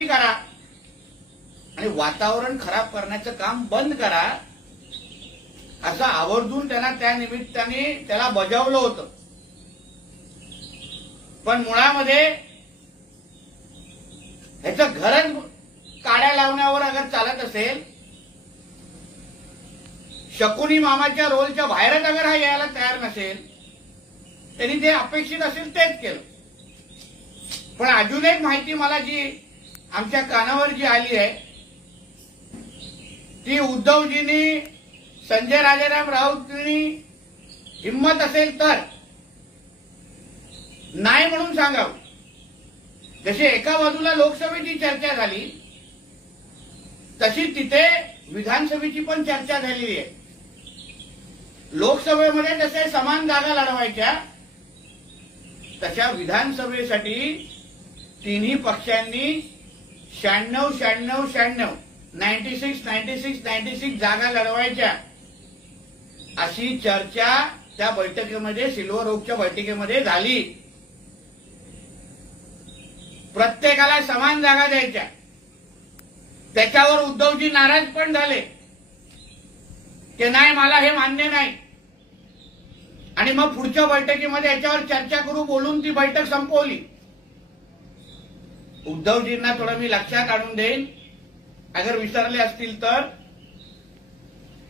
करा आणि वातावरण खराब करण्याचं काम बंद करा असं आवर्जून त्यांना त्या निमित्ताने त्याला बजावलं होतं. पण मुळामध्ये ह्याचं घरच काड्या लावण्यावर अगर चालत असेल, शकुनी मामाच्या रोलच्या बाहेरच अगर हा यायला तयार नसेल, त्यांनी जे अपेक्षित असेल तेच केलं. पण अजून एक माहिती मला जी आमच्या कानावर जी आली आहे ती उद्धवजींनी संजय राजाराम राऊतांनी हिम्मत असेल तर नाही म्हणून सांगावं. जशी एका बाजूला लोकसभेची चर्चा झाली तशी तिथे विधानसभेची पण चर्चा झालेली आहे. लोकसभेमध्ये जसे समान जागा लढवायच्या तशा विधानसभेसाठी तिन्ही पक्षांनी 96 जागा लढवायच्या अशी चर्चा त्या बैठकीमध्ये, सिल्वर ओकच्या बैठकीमध्ये झाली. प्रत्येकाला समान जागा द्यायच्या. त्याच्यावर उद्धवजी नाराज पण झाले की नाही, मला हे मान्य नाही. आणि मग पुढच्या बैठकीमध्ये याच्यावर चर्चा करू बोलून ती बैठक संपवली. उद्धवजींना थोडं मी लक्षात आणून देईन, अगर विसरले असतील तर.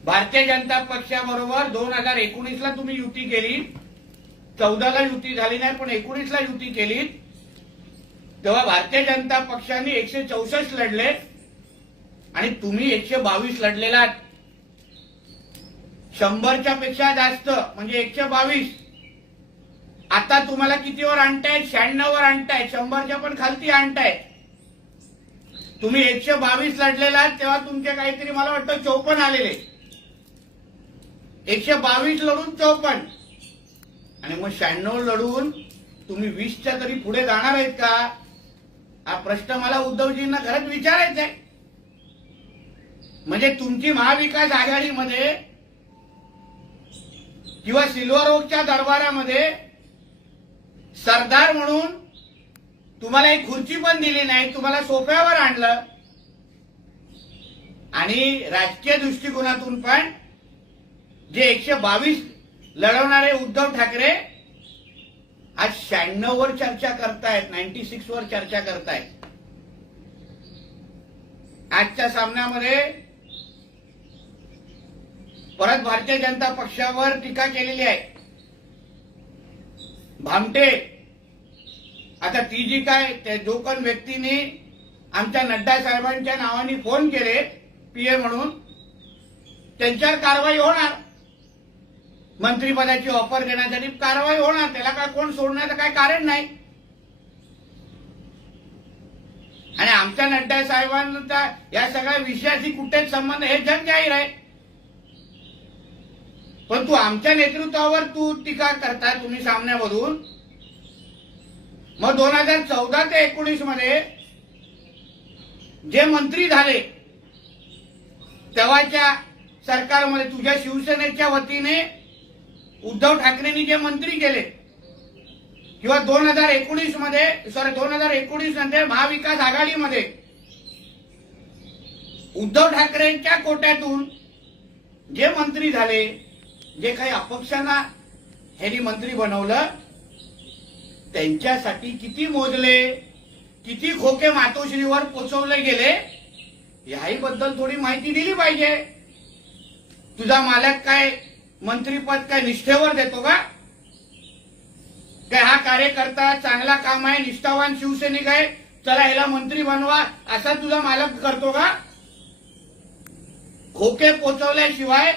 भारतीय जनता पक्षाबरोबर 2019ला तुम्ही युती केली, 14ला युती झाली नाही पण 19ला युती केली. तेव्हा भारतीय जनता पक्षाने 164 लढले आणि तुम्ही 122 लढलेलात. 100च्या पेक्षा जास्त म्हणजे 122. आता तुम्हाला कितीवर आणतायत? 96 वर आणतायत. 100च्या पण खालती आणतायत. तुम्ही 122 लढलेला तेव्हा तुमचे काहीतरी मला वाटतं 54 आलेले. 122 लढून 54 आणि मग 96 लढून तुम्ही 20च्या तरी पुढे जाणार आहेत का? हा प्रश्न मला उद्धवजींना खरंच विचारायचा आहे. म्हणजे तुमची महाविकास आघाडीमध्ये किंवा सिल्वर ओकच्या दरबारामध्ये सरदार म्हणून तुम्हाला एक खुर्ची पण दिली नाही, तुम्हाला सोफ्यावर आणलं. आणि राजकीय दृष्टिकोनातून पण जे 122 लढवणारे उद्धव ठाकरे आज 96 वर चर्चा करतायत, 96 वर चर्चा करतायत. आजच्या सामन्यामध्ये परत भारतीय जनता पक्षावर टीका केलेली आहे. भामटे आता ती जी काय त्या जो कोण व्यक्तीने आमच्या नड्डा साहेबांच्या नावाने फोन केले पीए म्हणून, त्यांच्यावर कारवाई होणार. मंत्रिपदाची ऑफर देण्यासाठी कारवाई होणार. त्याला काय कोण सोडण्याचं काय कारण नाही. आणि आमच्या नड्डा साहेबांचा या सगळ्या विषयाशी कुठेच संबंध, हे जग जाहीर आहे. पण तू आमच्या नेतृत्वावर तू टीका करताय तुम्ही सामन्यामधून. मग 2014 ते 19 मध्ये जे मंत्री झाले तेव्हाच्या सरकारमध्ये तुझ्या शिवसेनेच्या वतीने उद्धव ठाकरेंनी जे मंत्री केले, किंवा 2019 मध्ये महाविकास आघाडीमध्ये उद्धव ठाकरेंच्या कोट्यातून जे मंत्री झाले, जे काही अपक्षांना ह्यांनी मंत्री बनवलं, त्यांच्यासाठी किती मोजले, किती खोके मातोश्रीवर पोचवले गेले, याही बद्दल थोडी माहिती दिली पाहिजे. तुझा मालक काय मंत्रीपद काय निष्ठेवर देतो का? काय हा कार्यकर्ता चांगला काम आहे, निष्ठावान शिवसैनिक आहे, चला ह्याला मंत्री बनवा असा तुझा मालक करतो का? खोके पोचवल्याशिवाय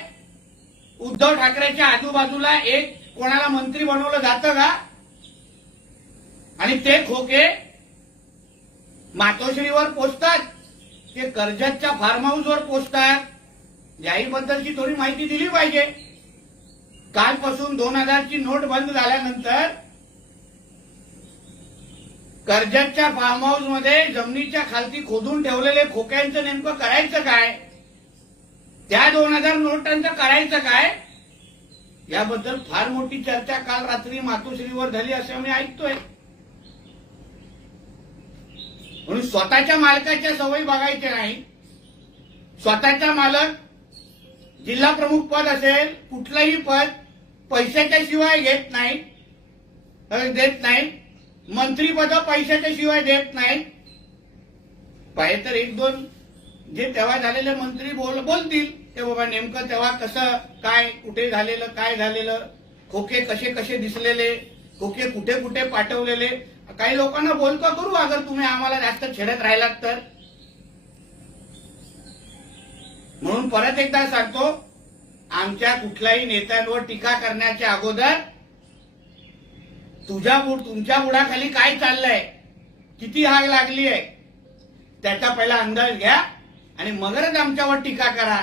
उद्धव ठाकरेच्या आजूबाजूला एक कोणाला मंत्री बनवलं जातं का? आणि ते खोके मातोश्रीवर पोचतात, ते कर्जतच्या फार्म हाऊसवर पोचतात. याही बद्दलची थोडी माहिती दिली पाहिजे. कालपासून 2000 ची नोट बंद झाल्यानंतर कर्जतच्या फार्म हाऊस मध्ये जमिनीच्या खालती खोदून ठेवलेले खोक्यांचं नेमकं करायचं काय? त्या 2000 नोटांचं करायचं काय? याबद्दल फार मोठी चर्चा काल रात्री मातोश्रीवर झाली असं मी ऐकतोय. म्हणून स्वतःच्या मालकाच्या सवयी बघायच्या नाही. स्वतःचा मालक जिल्हा प्रमुख पद असेल कुठलंही पद पैशाच्या शिवाय देत नाही. मंत्रीपद पैशाच्या शिवाय देत नाही. पाहिजे तर एक दोन जे तेव्हा झालेले मंत्री बोलतील ते बाबा नेमकं तेव्हा कसं काय कुठे झालेलं काय झालेलं, खोके कसे कसे दिसलेले, खोके कुठे कुठे पाठवलेले. काही लोकांना बोलतो करू अगर तुम्ही आम्हाला जास्त छेडत राहिलात तर. म्हणून परत एकदा सांगतो, आमच्या कुठल्याही नेत्यांवर टीका करण्याच्या अगोदर तुमच्या बुडाखाली काय चाललंय, किती आग लागली आहे त्याचा पहिला अंदाज घ्या आणि मगच आमच्यावर टीका करा.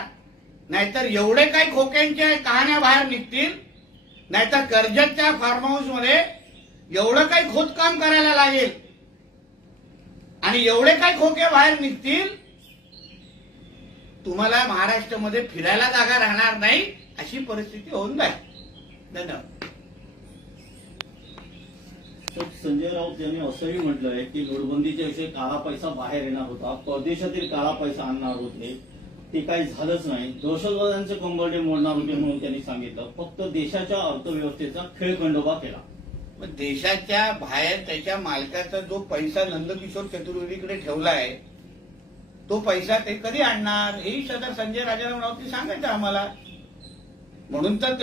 नाहीतर एवढे काही खोक्यांच्या कहाण्या बाहेर निघतील, नाहीतर कर्जतच्या फार्म हाऊस मध्ये एवढं काही खोदकाम करायला लागेल आणि एवढे काही खोके बाहेर निघतील, तुम्हाला महाराष्ट्रामध्ये फिरायला जागा राहणार नाही अशी परिस्थिती होऊन जाईल. धन्यवाद. संजय राऊत यांनी असंही म्हटलंय की नोटबंदीच्या विषयी काळा पैसा बाहेर येणार होता, परदेशातील काळा पैसा आणणार होते, ते काही झालंच नाही. दहशतवाद्यांचे कंबरडे मोडणार होते म्हणून त्यांनी सांगितलं. फक्त देशाच्या अर्थव्यवस्थेचा खेळखंडोबा केला. देशाच्या बाहेर त्याच्या मालकाचा जो पैसा नंदकिशोर चतुर्वेदीकडे ठेवलाय तो पैसा ते कधी आणणार हेही सदर संजय राजाराम राऊतनी सांगायचं आम्हाला. म्हणून तर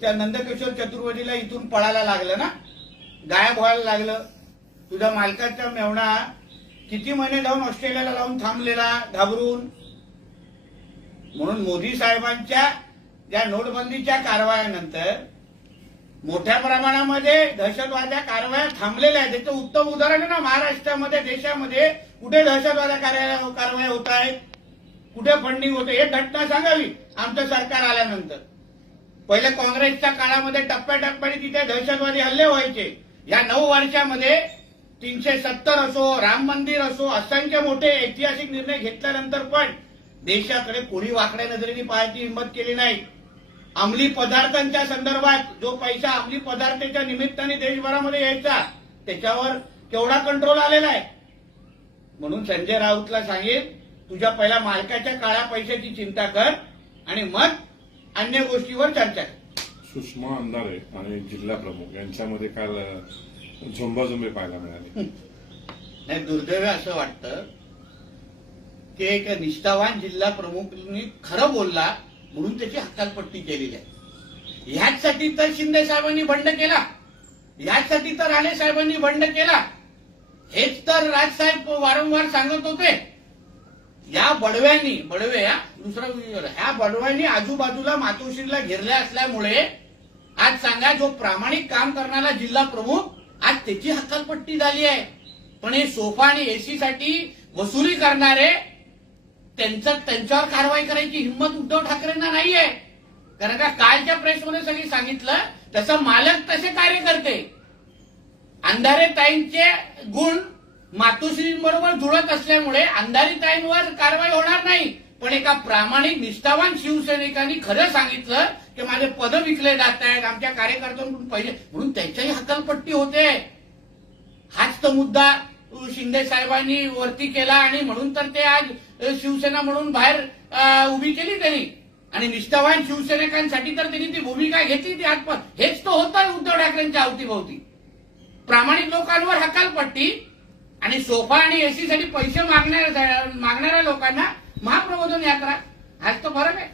त्या नंदकिशोर चतुर्वेदीला इथून पळायला लागलं ना, गायब व्हायला लागलं. तुझ्या मालकाचा मेवणा किती महिने जाऊन ऑस्ट्रेलियाला जाऊन थांबलेला घाबरून. म्हणून मोदी साहेबांच्या या नोटबंदीच्या कारवायानंतर मोठ्या प्रमाणामध्ये दहशतवाद्या कारवाया थांबलेल्या आहेत. त्याचं उत्तम उदाहरण आहे ना महाराष्ट्रामध्ये, देशामध्ये कुठे दहशतवाद्या कारवाया होत आहेत, कुठे फंडिंग होते हे घटना सांगावी आमचं सरकार आल्यानंतर. पहिले काँग्रेसच्या काळामध्ये टप्प्याटप्प्याने तिथे दहशतवादी हल्ले व्हायचे. या 9 वर्षामध्ये 370 असो, राम मंदिर असो, असंख्य मोठे ऐतिहासिक निर्णय घेतल्यानंतर पण देशाकडे कोणी वाकड्या नजरेने पाहायची हिंमत केली नाही. अंमली पदार्थांच्या संदर्भात जो पैसा अंमली पदार्थाच्या निमित्ताने देशभरामध्ये यायचा त्याच्यावर केवढा कंट्रोल आलेला आहे. म्हणून संजय राऊतला सांगेल, तुझ्या पहिला मालकाच्या काळ्या पैशाची चिंता कर आणि मग अन्य गोष्टीवर चर्चा कर. सुषमा अंधारे आणि जिल्हा प्रमुख यांच्यामध्ये काल झोंबाझोंबी पाहायला मिळाली. नाही, दुर्दैव असं वाटतं की एक निष्ठावान जिल्हा प्रमुखांनी खरं बोलला म्हणून त्याची हकालपट्टी केलेली आहे. ह्याचसाठी तर शिंदे साहेबांनी बंड केला, ह्याचसाठी तर राणे साहेबांनी बंड केला. हेच तर राजसाहेब वारंवार सांगत होते. या बडव्यांनी ह्या बडव्यांनी आजूबाजूला मातोश्रीला घेरल्या असल्यामुळे आज सांगा जो प्रामाणिक काम करणारा जिल्हा प्रमुख आज त्याची हकालपट्टी झाली आहे. पण हे सोफा आणि एसी साठी वसुली करणारे त्यांच्यावर कारवाई करायची हिंमत उद्धव ठाकरेंना नाहीये. कारण का कालच्या प्रेसमध्ये सगळी सांगितलं तसं मालक तसे कार्य करते. अंधारे ताईंचे गुण मातोश्रींबरोबर जुळत असल्यामुळे अंधारी ताईंवर कारवाई होणार नाही. पण एका प्रामाणिक निष्ठावान शिवसैनिकांनी खरं सांगितलं की माझे पद विकले जात आहेत, आमच्या कार्यकर्त्यांकडून पैसे, म्हणून त्याच्याही हकालपट्टी होते. हाच तो मुद्दा शिंदे साहेबांनी वरती केला आणि म्हणून तर ते आज शिवसेना म्हणून बाहेर उभी केली त्यांनी. आणि निष्ठावान शिवसैनिकांसाठी तर त्यांनी ती भूमिका घेतली. ती आज हेच तो होतं उद्धव ठाकरेंच्या अवतीभोवती. प्रामाणिक लोकांवर हकालपट्टी आणि सोफा आणि एसी साठी पैसे मागणाऱ्या लोकांना महाप्रबोधन यात्रा, हाच तो फरक आहे.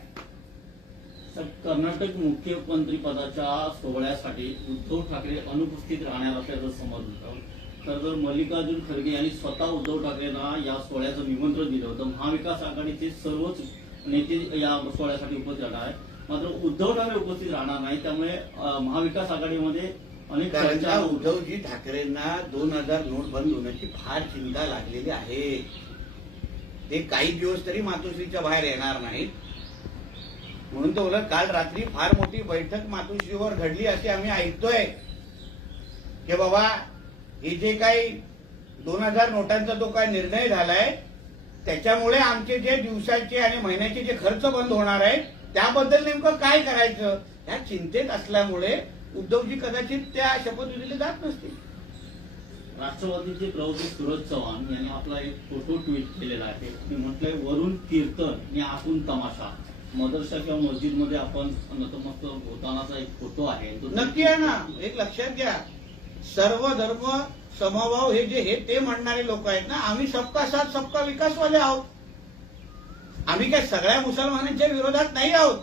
कर्नाटक मुख्यमंत्री पदाच्या सोहळ्यासाठी उद्धव ठाकरे अनुपस्थित राहणार असल्याचं समजलं. तर जर मल्लिकार्जुन खरगे यांनी स्वतः उद्धव ठाकरेंना या सोहळ्याचं निमंत्रण दिलं होतं. महाविकास आघाडीचे सर्वच नेते या सोहळ्यासाठी उपस्थित राहणार आहे, मात्र उद्धव ठाकरे उपस्थित राहणार नाही. त्यामुळे महाविकास आघाडीमध्ये अनेक चर्चा. उद्धवजी ठाकरेंना 2000 नोट बंद होण्याची फार चिंता लागलेली आहे. ते काही दिवस तरी मातोश्रीच्या बाहेर येणार नाहीत. म्हणून तो उलट काल रात्री फार मोठी बैठक मातोश्रीवर घडली असे आम्ही ऐकतोय की बाबा हे जे काही 2000 नोटांचा जो काही निर्णय झालाय त्याच्यामुळे आमचे जे दिवसाचे आणि महिन्याचे जे खर्च बंद होणार आहेत त्याबद्दल नेमकं काय करायचं या चिंतेत असल्यामुळे उद्धवजी कदाचित त्या शपथविधीला जात नसतील. राष्ट्रवादीचे प्रवक्ते सूरज चव्हाण यांनी आपला एक फोटो ट्विट केलेला आहे. ते म्हटलंय, वरून कीर्तन आणि आतून तमाशा. मदरसा किंवा मस्जिदमध्ये आपण नतमस्तक होतानाचा एक फोटो आहे. तो नक्की आहे ना. एक लक्षात घ्या, सर्व धर्म समभाव हे जे हे ते म्हणणारे लोक आहेत ना, आम्ही सबका साथ सबका विकासवाले आहोत. आम्ही काय सगळ्या मुसलमानांच्या विरोधात नाही आहोत,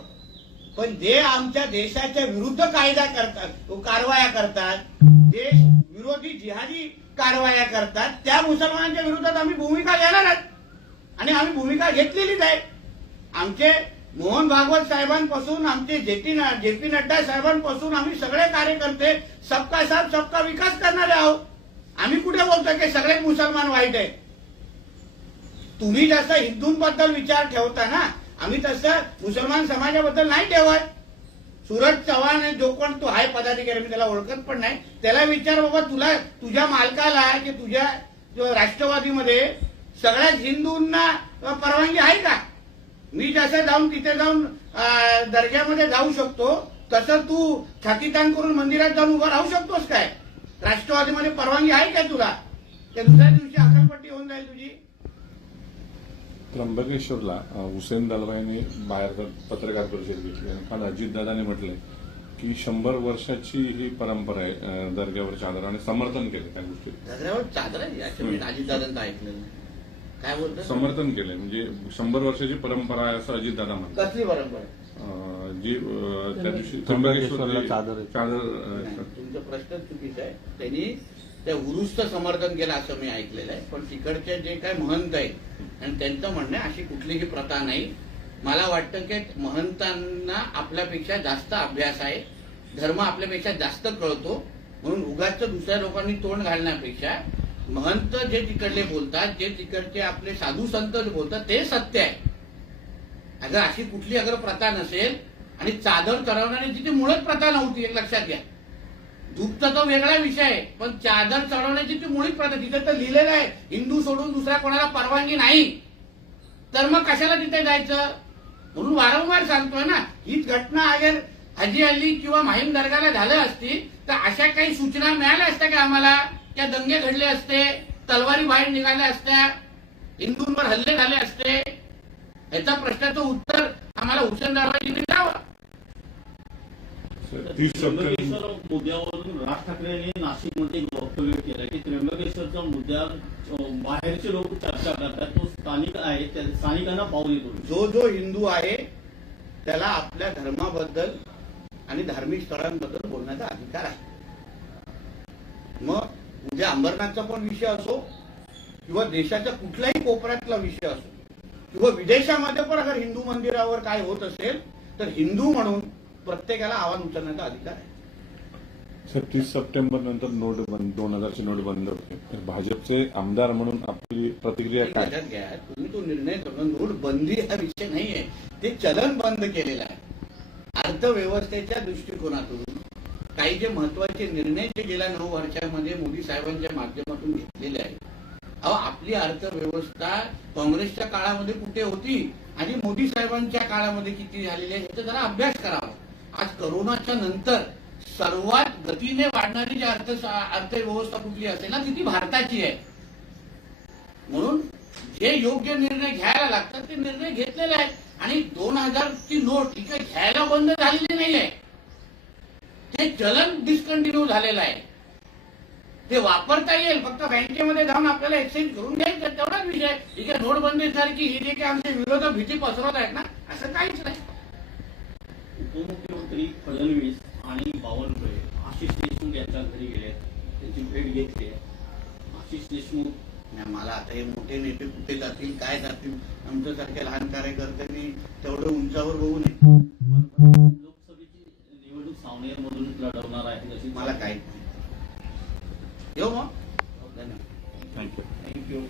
पण जे आमच्या देशाच्या विरुद्ध कायदा करतात, कारवाया करतात, देश विरोधी जिहादी कारवाया करतात, त्या मुसलमानांच्या विरोधात आम्ही भूमिका घेणार आहोत आणि आम्ही भूमिका घेतलेलीच आहे. आमचे मोहन भागवत साहेबांपासून आमचे जे पी नड्डा साहेबांपासून आम्ही सगळे कार्यकर्ते सबका साथ सबका विकास करणारे आहोत. आम्ही कुठे बोलतोय की सगळे मुसलमान वाईट आहेत. तुम्ही जसं हिंदूंबद्दल विचार ठेवता ना, आम्ही तसं मुसलमान समाजाबद्दल नाही ठेवत. सूरज चव्हाण जो कोण तो आहे पदाधिकारी, मी त्याला ओळखत पण नाही, त्याला विचार बाबा, तुला तुझ्या मालकाला की तुझ्या जो राष्ट्रवादीमध्ये सगळ्याच हिंदूंना परवानगी आहे का? मी जसं जाऊन तिथे जाऊन दर्ग्यामध्ये जाऊ शकतो, तसं तू छातीतान करून मंदिरात जाऊन उभा राहू शकतोस काय? राष्ट्रवादीमध्ये परवानगी आहे का तुला? त्या दुसऱ्या दिवशी अकलपट्टी होऊन जाईल तुझी. त्र्यंबकेश्वरला हुसेन दलवाई यांनी बाहेर पत्रकार परिषद घेतली आणि काल अजितदादांनी म्हटलंय की 100 वर्षाची ही परंपरा आहे दर्ग्यावर चादर, आणि समर्थन केलं त्या गोष्टी. दर्ग्यावर चादर आहे याचं मी अजितदादांचं ऐकलं. काय बोलतो? समर्थन केलंय, म्हणजे 100 वर्षाची परंपरा आहे असं अजितदादा म्हणतात. कसली परंपरा? जी त्या दिवशी त्र्यंबकेश्वरला चादर. तुमचा प्रश्न चुकीचा आहे. त्यांनी त्या उरुसचं समर्थन केलं असं मी ऐकलेलं आहे, पण तिकडचे जे काय महंत आहेत आणि त्यांचं म्हणणं आहे अशी कुठलीही प्रथा नाही. मला वाटतं की महंतांना आपल्यापेक्षा जास्त अभ्यास आहे, धर्म आपल्यापेक्षा जास्त कळतो, म्हणून उगाच दुसऱ्या लोकांनी तोंड घालण्यापेक्षा महंत जे तिकडले बोलतात, जे तिकडचे आपले साधू संत बोलतात ते सत्य आहे. अगर अशी कुठली अगर प्रथा नसेल आणि चादर चढवण्याची ती मुळच प्रथा नव्हती, एक लक्षात घ्या. धूपचा तो वेगळा विषय आहे, पण चादर चढवण्याची ती मुळीच प्रथा. तिथे तर लिहिलेलं आहे हिंदू सोडून दुसऱ्या कोणाला परवानगी नाही, तर मग कशाला तिथे जायचं? म्हणून वारंवार सांगतोय ना, हीच घटना अगर हाजी अली किंवा माहीम दर्गाला झालं असती तर अशा काही सूचना मिळाल्या असत्या का आम्हाला? त्या दंगे घडले असते, तलवारी बाहेर निघाल्या असत्या, हिंदूंवर हल्ले झाले असते. याचा प्रश्नाचं उत्तर आम्हाला हुसेन दलवाईंनी द्यावं. त्र्यंबकेश्वर मुद्द्यावरून राज ठाकरेंनी नाशिकमध्ये वक्तव्य केलं की त्र्यंबकेश्वरच्या मुद्द्यावर बाहेरचे लोक चर्चा करतात, तो स्थानिक आहे, त्या स्थानिकांना पाऊल येतो. जो हिंदू आहे त्याला आपल्या धर्माबद्दल आणि धार्मिक स्थळांबद्दल बोलण्याचा अधिकार आहे. मग उद्या अंबरनाथचा पण विषय असो किंवा देशाच्या कुठल्याही कोपऱ्यातला विषय असो किंवा विदेशामध्ये पण अगर हिंदू मंदिरावर काय होत असेल तर हिंदू म्हणून प्रत्येकाला आवाज उचलण्याचा अधिकार आहे. 30 सप्टेंबर नंतर नोट बंद, 2000ची नोट बंद होते, तर भाजपचे आमदार म्हणून आपली प्रतिक्रिया काय? लक्षात घ्या, तुम्ही तो निर्णय करून नोट बंदी हा विषय नाहीये, ते चलन बंद केलेलं आहे. अर्थव्यवस्थेच्या दृष्टिकोनातून काही जे महत्वाचे निर्णय जे गेल्या 9 वर्षांमध्ये मोदी साहेबांच्या माध्यमातून घेतलेले आहेत. अहो, आपली अर्थव्यवस्था काँग्रेसच्या काळामध्ये कुठे होती आणि मोदी साहेबांच्या काळामध्ये किती झालेली आहे याचा जरा अभ्यास करावा. आज करोनाच्या नंतर सर्वात गतीने वाढणारी जी अर्थव्यवस्था कुठली असेल ना ती भारताची आहे. म्हणून जे योग्य निर्णय घ्यायला लागतात ते निर्णय घेतलेले आहेत. आणि 2000ची नोट ही काही घ्यायला बंद झालेली नाहीये, ते चलन डिस्कंटिन्यू झालेलं आहे. ते वापरता येईल, फक्त बँकेमध्ये जाऊन आपल्याला एक्सचेंज करून घ्यायचं, तेवढाच विषय. ही काय नोटबंदीसारखी ही जे काही आमचे विरोधक भीती पसरवत आहेत ना, असं काहीच नाही. उपमुख्यमंत्री फडणवीस आणि बावनकुळे आशिष देशमुख यांच्या घरी गेले, त्यांची भेट घेतली. आशिष देशमुख, मला आता हे मोठे नेते कुठे जातील काय जातील, आमच्यासारख्या लहान कार्यकर्त्यांनी तेवढं उंचावर बघू नये. लोकसभेची निवडणूक सावनेरमधून लढवणार आहे अशी मला काही येऊ मग. धन्यवाद. थँक्यू. थँक्यू.